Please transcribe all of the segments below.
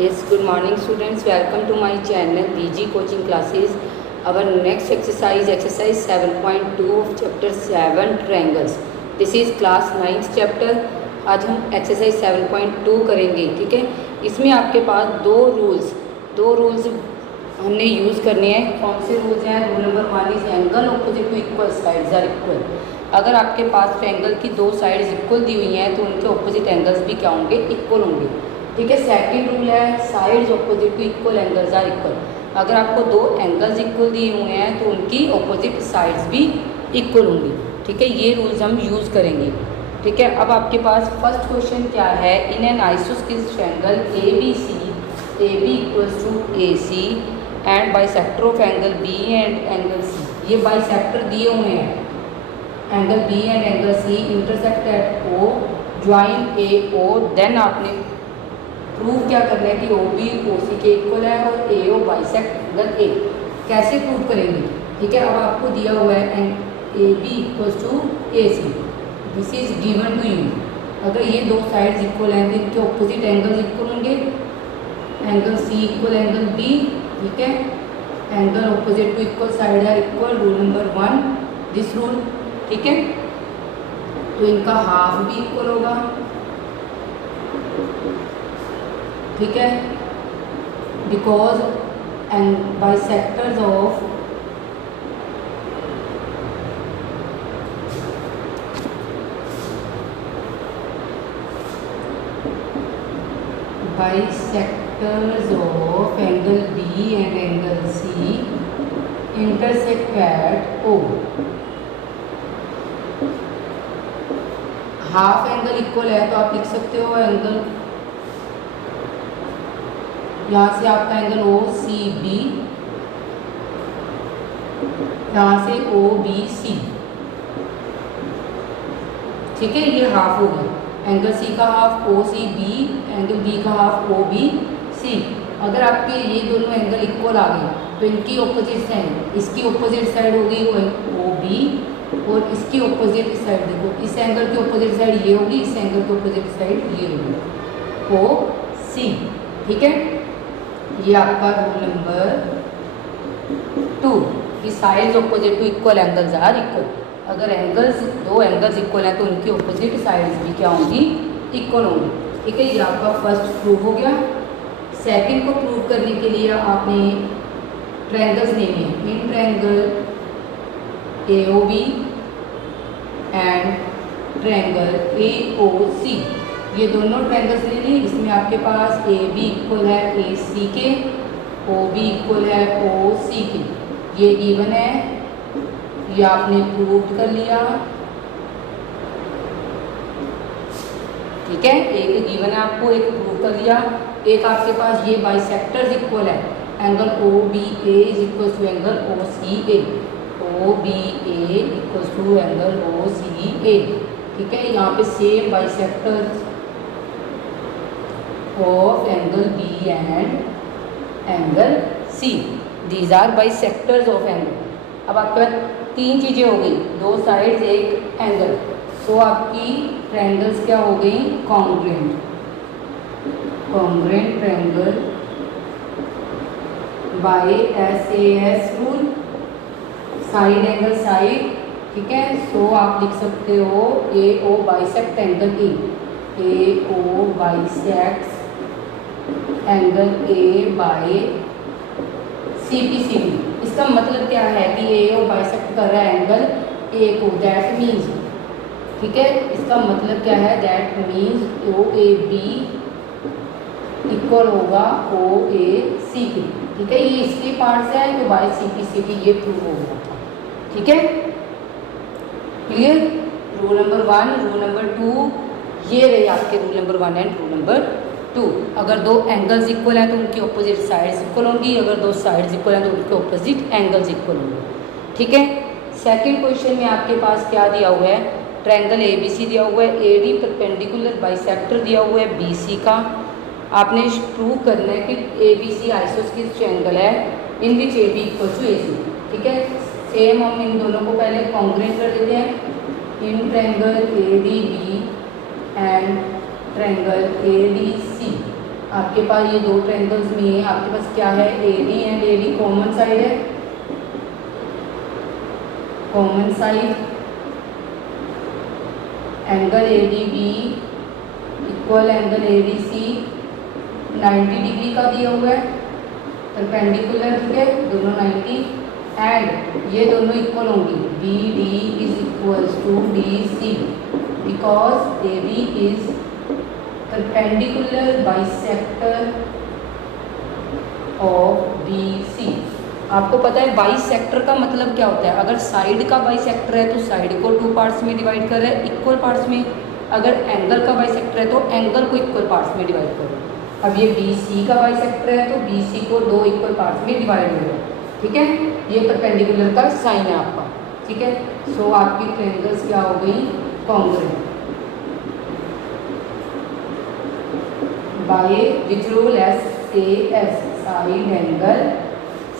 Yes, good morning students. Welcome to my channel VG Coaching Classes. Our next exercise 7.2 of chapter 7 triangles. This is class 9th chapter. आज हम exercise 7.2 करेंगे, ठीक है। इसमें आपके पास दो रूल्स हमने यूज़ करने हैं। कौन से रूल्स हैं? Rule number 1 is angle opposite to equal sides are equal. अगर आपके पास ट्रायंगल की दो साइड्स इक्वल दी हुई हैं तो उनके ऑपोजिट एंगल्स भी क्या होंगे? इक्वल होंगे, ठीक है। सेकंड रूल है sides opposite to equal angles are equal. अगर आपको दो एंगल्स इक्वल दिए हुए हैं तो उनकी ऑपोजिट साइड्स भी इक्वल होंगी, ठीक है। ये रूल्स हम यूज़ करेंगे, ठीक है। अब आपके पास फर्स्ट क्वेश्चन क्या है? In an isosceles triangle A B equals to A C and bisector of angle B and angle C. ये बाइसेक्टर दिए हुए हैं, angle B and angle C intersect at O, join A O. Then आपने prove क्या करना है कि O B O सी के इक्वल है और ए ओ बाइसेक्ट एंगल ए। कैसे प्रूव करेंगे? ठीक है। अब आपको दिया हुआ है A B equals to A C, this is given to you. अगर ये दो साइड्स इक्वल हैं तो इनके ऑपोजिट एंगल्स इक्वल होंगे। Angle C equal angle B, ठीक है। Angle opposite to equal side are equal, rule number 1 this rule, ठीक है। तो इनका हाफ भी इक्वल होगा, ठीक है। Because and bisectors of angle B and angle C intersect at O. Half angle equal है तो आप लिख सकते हो एंगल, यहाँ से आपका एंगल ओ सी बी, यहाँ से ओ बी सी, ठीक है। ये हाफ हो गया, एंगल सी का half O C B, angle B का हाफ ओ बी सी। अगर आपके ये दोनों एंगल इक्वल आ गए तो इनकी ऑपोजिट साइड, इसकी ऑपोजिट साइड होगी ओ बी और इसकी ऑपोजिट साइड देखो, इस एंगल की ऑपोजिट साइड ये होगी, इस एंगल की ऑपोजिट साइड ये होगी, ओ सी, ठीक है। ये आपका रूल नंबर 2 कि sides opposite to equal angles are equal. अगर दो एंगल्स इक्वल हैं तो उनकी ऑपोजिट साइड्स भी क्या होंगी? इक्वल होंगी, ठीक है। ये आपका फर्स्ट प्रूव हो गया। सेकंड को प्रूव करने के लिए आपने ट्रायंगल्स लेने हैं। In triangle A O B and triangle A O C, ये दोनों ट्रायंगल्स ले ली। इसमें आपके पास ए बी इक्वल है ए सी के, ओ बी इक्वल है ओ सी के। ये गिवन है, ये आपने प्रूव कर लिया, ठीक है। एक गिवन है आपको, एक प्रूव कर लिया। एक आपके पास ये बाइसेक्टर्स इक्वल है, angle O B A is equal to angle O C A, O B A equal to angle O C A, ठीक है। यहाँ पे same bisectors of angle B and angle C, these are bisectors of angle. अब आपके पास तीन चीज़ें हो गई, दो साइड्स एक एंगल, तो आपकी ट्रायंगल्स क्या हो गई? Congruent triangle by SAS rule, side angle side, ठीक है। सो आप लिख सकते हो A O bisect angle A O bisect angle A by C P C B. इसका मतलब क्या है कि ए ओ बाइसेक्ट कर रहा है एंगल ए को, दैट मीन्स, ठीक है। इसका मतलब क्या है? That means O A B equal होगा ओ ए सी के, ठीक है। ये इसके पार्ट से है तो by C P C B ये प्रूव होगा, ठीक है। Clear? Rule number 1, rule number 2, ये रहे आपके rule number 1 and rule number 2। अगर दो एंगल्स इक्वल हैं तो उनकी ऑपोजिट साइड्स इक्वल होंगी, अगर दो साइड्स इक्वल हैं तो उनके ऑपोजिट एंगल्स इक्वल होंगे, ठीक है। सेकंड क्वेश्चन में आपके पास क्या दिया हुआ है? ट्रायंगल ए बी सी दिया हुआ है, ए डी परपेंडिकुलर बाइसेक्टर दिया हुआ है बी सी का। आपने प्रूव करना है कि A B C isosceles triangle है in which A B equal to A C, ठीक है। सेम हम इन दोनों को पहले कॉन्ग्रुएंट कर देते हैं। In triangle A D B and triangle A D C आपके पास ये दो ट्रायंगल्स में है, आपके पास क्या है, A B and A B common side है, common side, angle A D B equal angle A D C 90 degree का दिया हुआ है, परपेंडिकुलर, ठीक है, दोनों 90, एंड ये दोनों इक्वल होंगी, B D is equals to D C because A B is perpendicular bisector of B C. आपको पता है बाइसेक्टर का मतलब क्या होता है, अगर साइड का बाइसेक्टर है तो साइड को 2 पार्ट्स में डिवाइड कर रहा है इक्वल पार्ट्स में, अगर एंगल का बाइसेक्टर है तो एंगल को इक्वल पार्ट्स में डिवाइड कर रहा है। अब ये बी सी का बाइसेक्टर है तो बी सी को 2 इक्वल पार्ट्स में डिवाइड हो रहा है, ठीक है, ये परपेंडिकुलर का साइन है आपका, ठीक है। सो आपकी ट्रायंगल्स क्या हो गई, congruent by which rule, S A S, side angle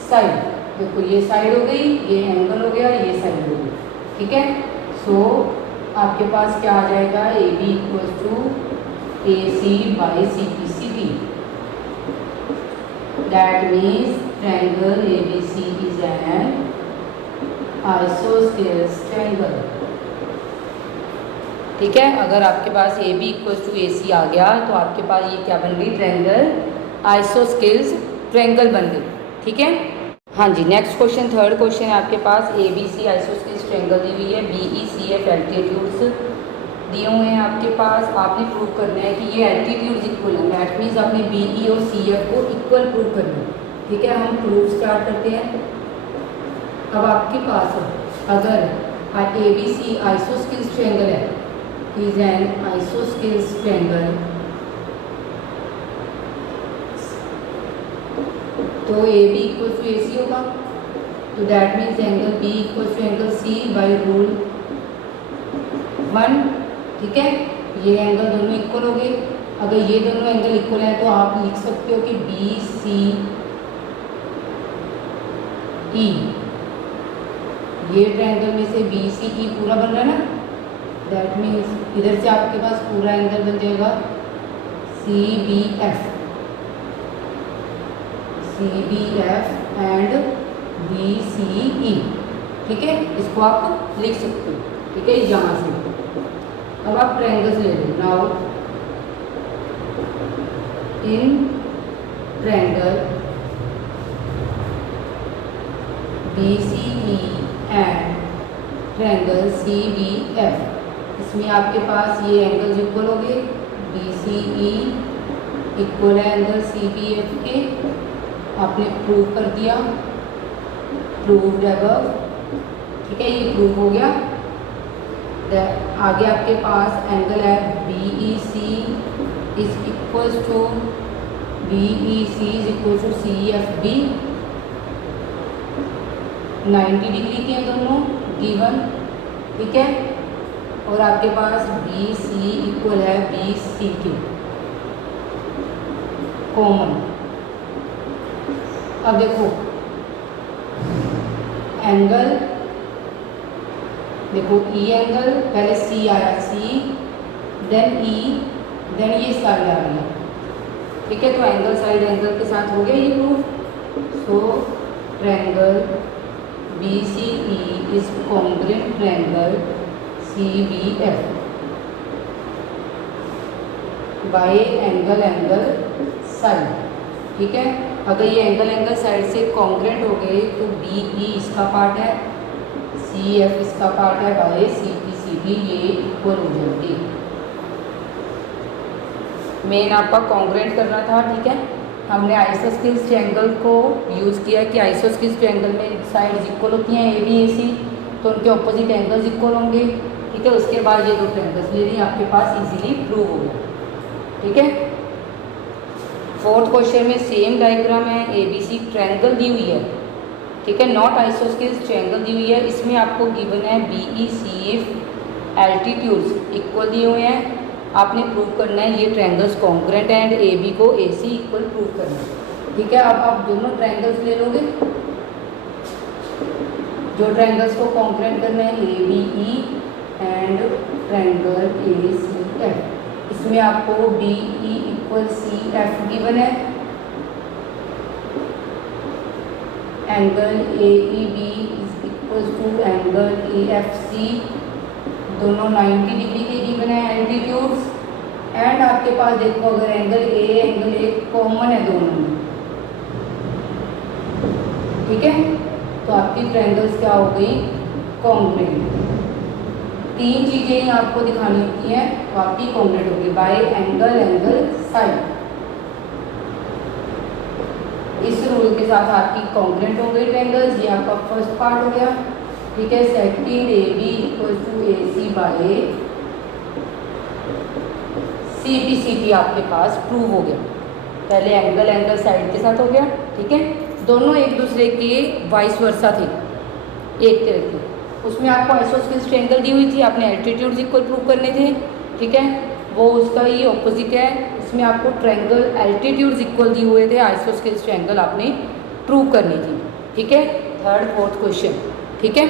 side, देखो ये साइड हो गई, ये एंगल हो गया, ये साइड हो गई, ठीक है। सो आपके पास क्या आ जाएगा, A B equal to A C by C P C D, that means triangle A B C is an isosceles triangle, ठीक है। अगर आपके पास A B equal to A C आ गया तो आपके पास ये क्या बन गई, ट्रायंगल आइसोस्केल्स ट्रायंगल बन गई, ठीक है। हाँ जी, नेक्स्ट क्वेश्चन, थर्ड क्वेश्चन है आपके पास, A B C isosceles triangle दी हुई है, B E C F altitudes दिए हुए हैं आपके पास, आपने प्रूव करना है कि ये एल्टीट्यूड्स इक्वल है, दैट मीन्स आपने बी ई और सी एफ को इक्वल प्रूव करना है, ठीक है। हम प्रूव स्टार्ट करते हैं। अब आपके पास अगर A B C isosceles triangle है, इज एन आइसोस्केल्स ट्रायंगल, तो A B equal to A C होगा, तो that means angle B equal to angle C by rule 1, ठीक है। ये एंगल दोनों इक्वल हो गए, अगर ये दोनों एंगल इक्वल है तो आप लिख सकते हो कि बी सी ई, ये ट्रायंगल में से बी सी ई पूरा बन रहा है ना, दैट मीन्स इधर से आपके पास पूरा एंगल बन जाएगा C B F, C B F and B C E, ठीक है, इसको आप लिख सकते हो, ठीक है, यहाँ से। अब आप ट्रायंगल्स ले लो, now in triangle B C E and triangle C B F, इसमें आपके पास ये एंगल्स इक्वल हो गए, बी सी ई इक्वल है एंगल सी बी एफ के, आपने प्रूव कर दिया, प्रूव्ड अबव, ठीक है, ये प्रूव हो गया। आगे आपके पास एंगल है B E C is equal to B E C is equal to C F B, 90 degree के हैं दोनों गिवन, ठीक है, और आपके पास बी सी इक्वल है बी सी के कॉमन। अब देखो एंगल, देखो ई एंगल, पहले सी आया, सी देन ई देन ये साइड आ गया, ठीक है, तो एंगल साइड एंगल के साथ हो गया ये proof. So triangle B C E is congruent triangle C B F by angle angle side, ठीक है। अगर ये एंगल साइड से कॉन्ग्रुएंट हो गए तो बी ई इसका पार्ट है, सी एफ इसका पार्ट है, by C P C D ये इक्वल हो जाएंगे। मेन आपका कॉन्ग्रुएंट करना था, ठीक है। हमने आइसोस्केल्स ट्रायंगल को यूज़ किया कि आइसोस्केल्स ट्रायंगल में साइड्स इक्वल होती हैं ए बी ए सी, तो उनके ऑपोजिट एंगल्स इक्वल होंगे, ठीक है। उसके बाद ये दो ट्रायंगल्स ले लिए, आपके पास इजीली प्रूव हो गया, ठीक है। फोर्थ क्वेश्चन में सेम डायग्राम है, ए बी सी ट्रायंगल दी हुई है, ठीक है, नॉट आइसोस्केल्स ट्रायंगल दी हुई है, इसमें आपको गिवन है B E C F altitudes equal दिए हुए हैं, आपने प्रूव करना है ये triangles congruent and A B को ए सी इक्वल प्रूव करना है, ठीक है। अब आप दोनों ट्रायंगल्स ले लोगे, जो ट्रायंगल्स को कॉन्ग्रुएंट करना है A B E and triangle A C F, इसमें आपको B E equal C F given है, angle A E B is equal to angle A F C, दोनों 90 डिग्री के गिवन है एल्टीट्यूड्स। एंड आपके पास देखो अगर एंगल ए कॉमन है दोनों में, ठीक है, तो आपकी ट्रायंगल्स क्या हो गई, कॉन्ग्रुएंट। तीन चीज़ें ही आपको दिखानी होती हैं तो आपकी कॉन्ग्रुएंट होगी, बाय एंगल, एंगल, साइड। इस रूल के साथ आपकी कॉन्ग्रुएंट हो गई ट्रायंगल्स, ये आपका फर्स्ट पार्ट हो गया, ठीक है। Second A B equal to A C by C P, C P आपके पास प्रूव हो गया। पहले एंगल, एंगल, साइड के साथ हो गया, ठीक है। दोनों एक दूसरे के वाइस वर्सा थे, एक तरह के। उसमें आपको आइसोस्केल्स ट्रायंगल दी हुई थी, आपने एल्टीट्यूड्स इक्वल प्रूव करने थे, ठीक है। वो उसका ही ऑपोजिट है, इसमें आपको ट्रायंगल एल्टीट्यूड्स इक्वल दिए हुए थे, आइसोस्केल्स ट्रायंगल आपने प्रूव करनी थी, ठीक है। थर्ड फोर्थ क्वेश्चन, ठीक है।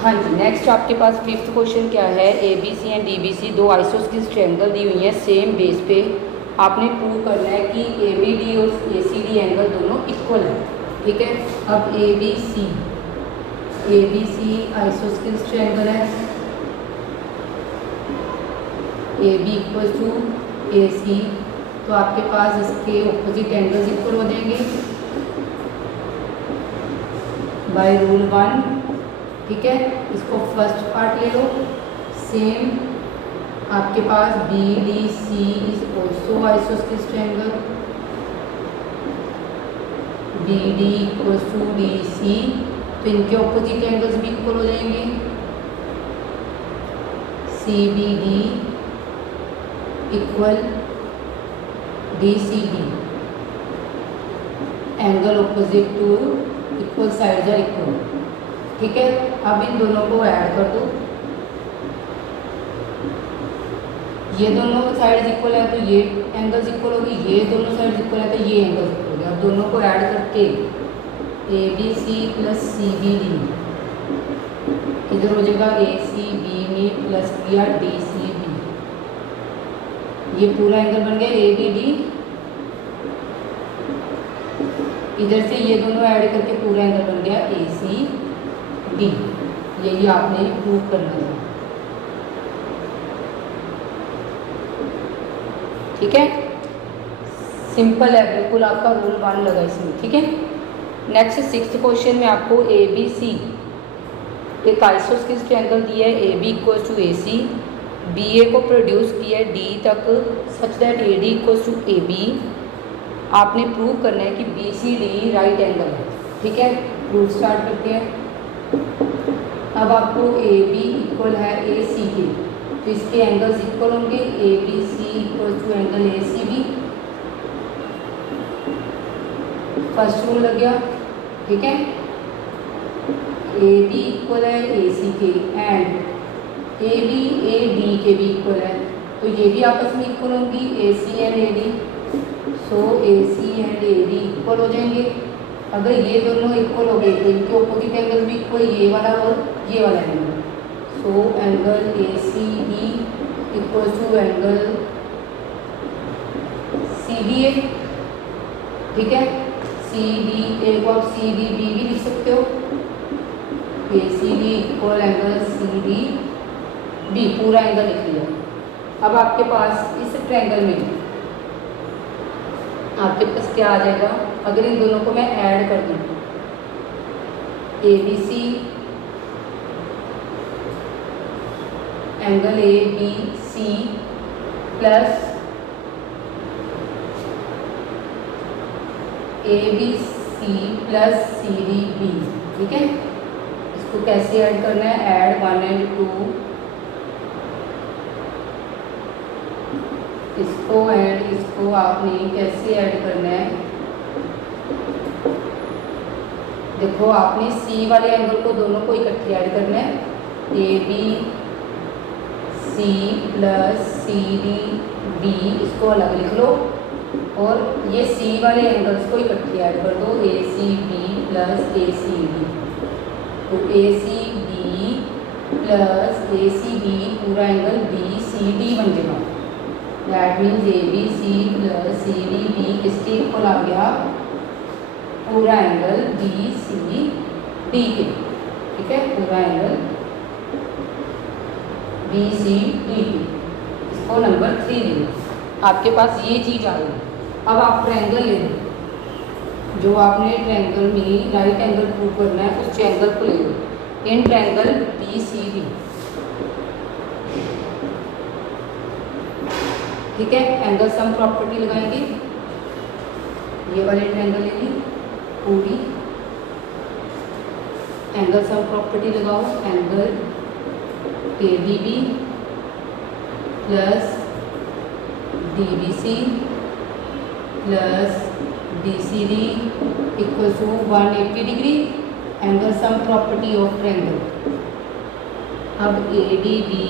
हाँ जी, नेक्स्ट आपके पास फिफ्थ क्वेश्चन क्या है, A B C and D B C दो आइसोस्केल्स ट्रायंगल दी हुई हैं सेम बेस पे, आपने प्रूव करना है कि ए बी डी और ए सी डी एंगल दोनों इक्वल है, ठीक है। अब ए बी सी आइसोस्केल्स ट्रायंगल है, A B equal to A सी, तो आपके पास इसके ऑपोजिट एंगल्स इक्वल हो जाएंगे बाय रूल 1, ठीक है। इसको फर्स्ट पार्ट ले लो, सेम आपके पास B D C is also isosceles triangle, B D equals to D C, तो इनके ऑपोजिट एंगल्स भी इक्वल हो जाएंगे, C B D equal D C D, angle opposite to equal, sides are equal, ठीक है। अब इन दोनों को ऐड कर दो, ये दोनों साइड्स इक्वल है तो ये एंगल्स इक्वल होगी, ये दोनों साइड्स इक्वल है तो ये एंगल्स इक्वल होगी। अब दोनों को ऐड करके A B C plus C B D, इधर हो जाएगा ए सी बी में प्लस किया डी सी बी, ये पूरा एंगल बन गया ए बी डी। इधर से ये दोनों ऐड करके पूरा एंगल बन गया ए सी डी। यही आपने प्रूव करना है, ठीक है। सिंपल है बिल्कुल, आपका रूल 1 लगा इसमें, ठीक है। नेक्स्ट सिक्स्थ क्वेश्चन में आपको ए बी सी एक आइसोस्केल्स ट्रायंगल दिया है, A B equal to A C, B A को प्रोड्यूस किया है डी तक such that A D equal to A B. आपने प्रूव करना है कि B C D right angle है, ठीक है। प्रूफ स्टार्ट करते हैं। अब आपको ए बी इक्वल है ए सी के, तो इसके एंगल्स इक्वल होंगे, A B C equal to angle A C B, first rule लग गया, ठीक है। ए बी इक्वल है ए सी के and A B A D के भी इक्वल है, तो ये भी आपस में इक्वल होंगी, A C and A D, so A C and A D equal हो जाएंगे। अगर ये दोनों इक्वल हो गए तो इनके ऑपोजिट एंगल भी इक्वल, ये वाला और ये वाला angle, so angle A C D equal to angle C D A, ठीक है। सी डी ए को आप सी डी बी भी लिख सकते हो, A C D equal angle C D B, पूरा एंगल लिख लिया। अब आपके पास इस ट्रायंगल में आपके पास क्या आ जाएगा, अगर इन दोनों को मैं ऐड कर दूँ, A B C angle A B C plus A B C plus C D B, ठीक है। इसको कैसे ऐड करना है, ऐड 1 एंड 2, इसको एंड इसको आपने कैसे ऐड करना है, देखो आपने सी वाले एंगल को दोनों को इकट्ठे ऐड करना है, A B C plus C D B, इसको अलग लिख लो, और ये सी वाले एंगल्स को इकट्ठे ऐड कर दो, A C B plus A C D, तो A C B plus A C B पूरा एंगल बी सी डी बन जाएगा। That means A B C plus C D B किसके इक्वल आ गया, पूरा एंगल बी सी डी के, ठीक है, पूरा एंगल बी सी डी के, इसको नंबर 3 ले लो। आपके पास ये चीज़ आ गई। अब आप ट्रायंगल ले लो, जो आपने ट्रायंगल में राइट एंगल प्रूव करना है उस ट्रायंगल को ले लो, in triangle B C D, ठीक है। एंगल सम प्रॉपर्टी लगाएंगे, ये वाले ट्रायंगल ले ली पूरी, एंगल सम प्रॉपर्टी लगाओ, angle A D B plus D B C plus D C D equal to 180 degree, angle sum property of triangle. अब ए डी बी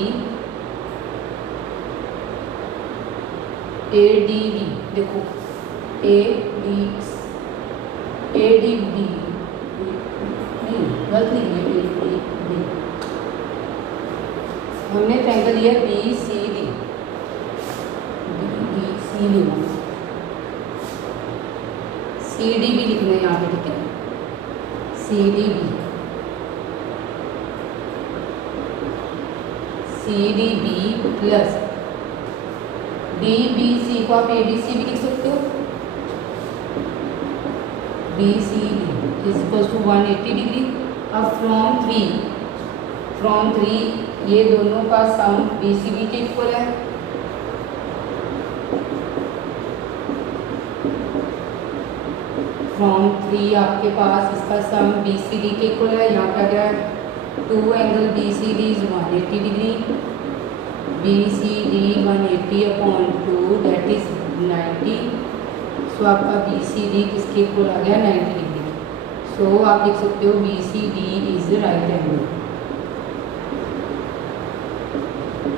देखो ए डी बी नहीं, गलत नहीं है, ए डी बी हमने triangle लिया B C D, B C D C D भी लिखना है यहाँ पे, ठीक है, C D B, C D B plus D B C को आप ए बी सी भी लिख सकते हो, B C D equal to 180 degree. अब फ्रॉम थ्री ये दोनों का सम बी सी डी के इक्वल है, फ्रॉम 3 आपके पास इसका सम बी सी डी के इक्वल है। यहाँ क्या क्या है, 2 angle B C D is 180 degree, B C D 180 upon 2 that is 90। So आपका बी सी डी किसके इक्वल आ गया, 90 डिग्री। सो आप लिख सकते हो B C D is right angle,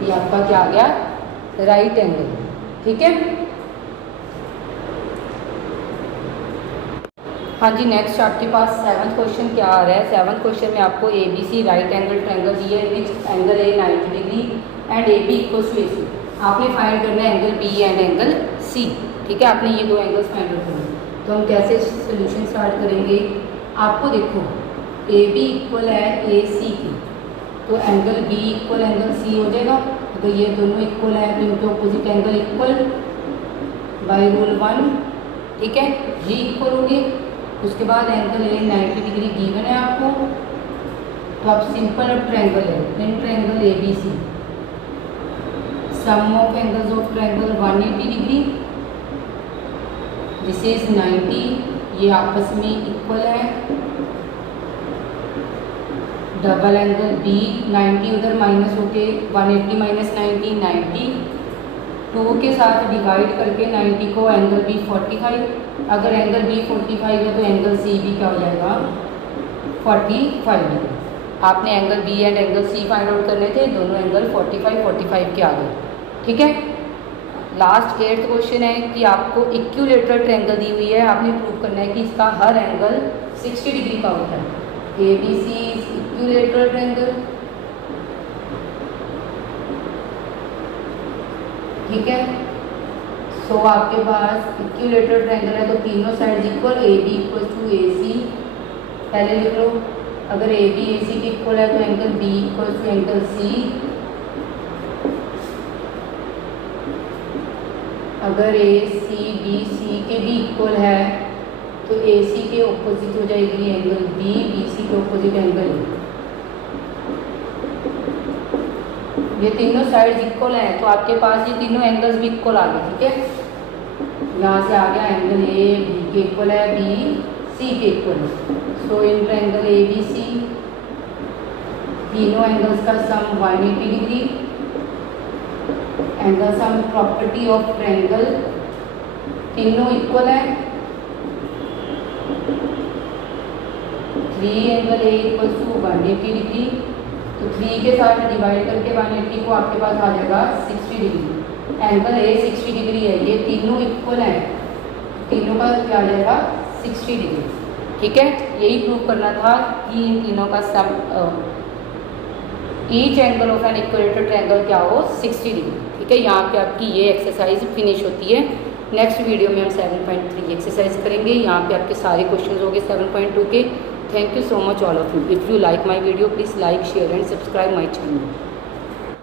ये आपका क्या आ गया, राइट एंगल, ठीक है। हाँ जी, नेक्स्ट आपके पास 7th क्वेश्चन क्या आ रहा है। 7th क्वेश्चन में आपको A B C right angle triangle दिया है, which angle A 90 degree and A B equal to A C. आपने फाइंड करना है angle B and angle C, ठीक है, आपने ये दो एंगल्स फाइंड आउट करना। तो हम कैसे सोल्यूशन स्टार्ट करेंगे, आपको देखो ए बी इक्वल है ए सी की, तो angle B equal angle C हो जाएगा। तो ये दोनों इक्वल है तो इनके opposite angle equal by rule 1, ठीक है, जी इक्वल हो गए। उसके बाद एंगल ए 90 डिग्री गिवन है आपको, तो आप सिंपल अब ट्रायंगल है, in triangle A B C sum of angles of triangle 180 degree, this is 90, ये आपस में इक्वल है। डबल एंगल बी 90 उधर माइनस होके 180 माइनस 90 90, 2 के साथ डिवाइड करके 90 को एंगल बी 45, अगर एंगल बी 45 है तो एंगल सी भी क्या हो जाएगा, 45 डिग्री। आपने angle B and angle C find out करने थे, दोनों एंगल 45 के आ गए, ठीक है। लास्ट 8th क्वेश्चन है कि आपको इक्विलैटरल ट्रायंगल दी हुई है, आपने प्रूव करना है कि इसका हर एंगल 60 डिग्री का होता है। A B C is equilateral triangle, ठीक है। सो आपके पास इक्विलैटरल ट्रायंगल है तो तीनों sides equal, A B equal to A C पहले लिख लो। अगर ए बी ए सी के इक्वल है तो angle B equal to angle C, अगर ए सी बी सी के भी इक्वल है तो ए सी के ऑपोजिट हो जाएगी एंगल बी, बी सी के ऑपोजिट एंगल ए। ये तीनों साइड्स इक्वल हैं तो आपके पास ये तीनों एंगल्स भी इक्वल आ गए, ठीक है। यहाँ से आ गया एंगल ए बी के इक्वल है, बी सी के इक्वल है। सो इन ट्रायंगल ए बी सी तीनों एंगल्स का sum 180 degree, angle sum property of triangle, तीनों इक्वल है। 3 angle A equal to 180 degree, तो 3 के साथ डिवाइड करके 180 को आपके पास आ जाएगा 60 डिग्री। एंगल ए 60 डिग्री है, ये तीनों इक्वल हैं, तीनों का क्या आ जाएगा 60 डिग्री, ठीक है। यही प्रूव करना था कि इन तीनों का sum each angle of an equilateral triangle क्या हो 60 डिग्री, ठीक है। है, यहाँ पे आपकी ये एक्सरसाइज फिनिश होती है। नेक्स्ट वीडियो में हम 7.3 एक्सरसाइज करेंगे। यहाँ पे आपके सारे क्वेश्चन हो गए 7.2 के। Thank you so much all of you. If you like my video please like share and subscribe my channel.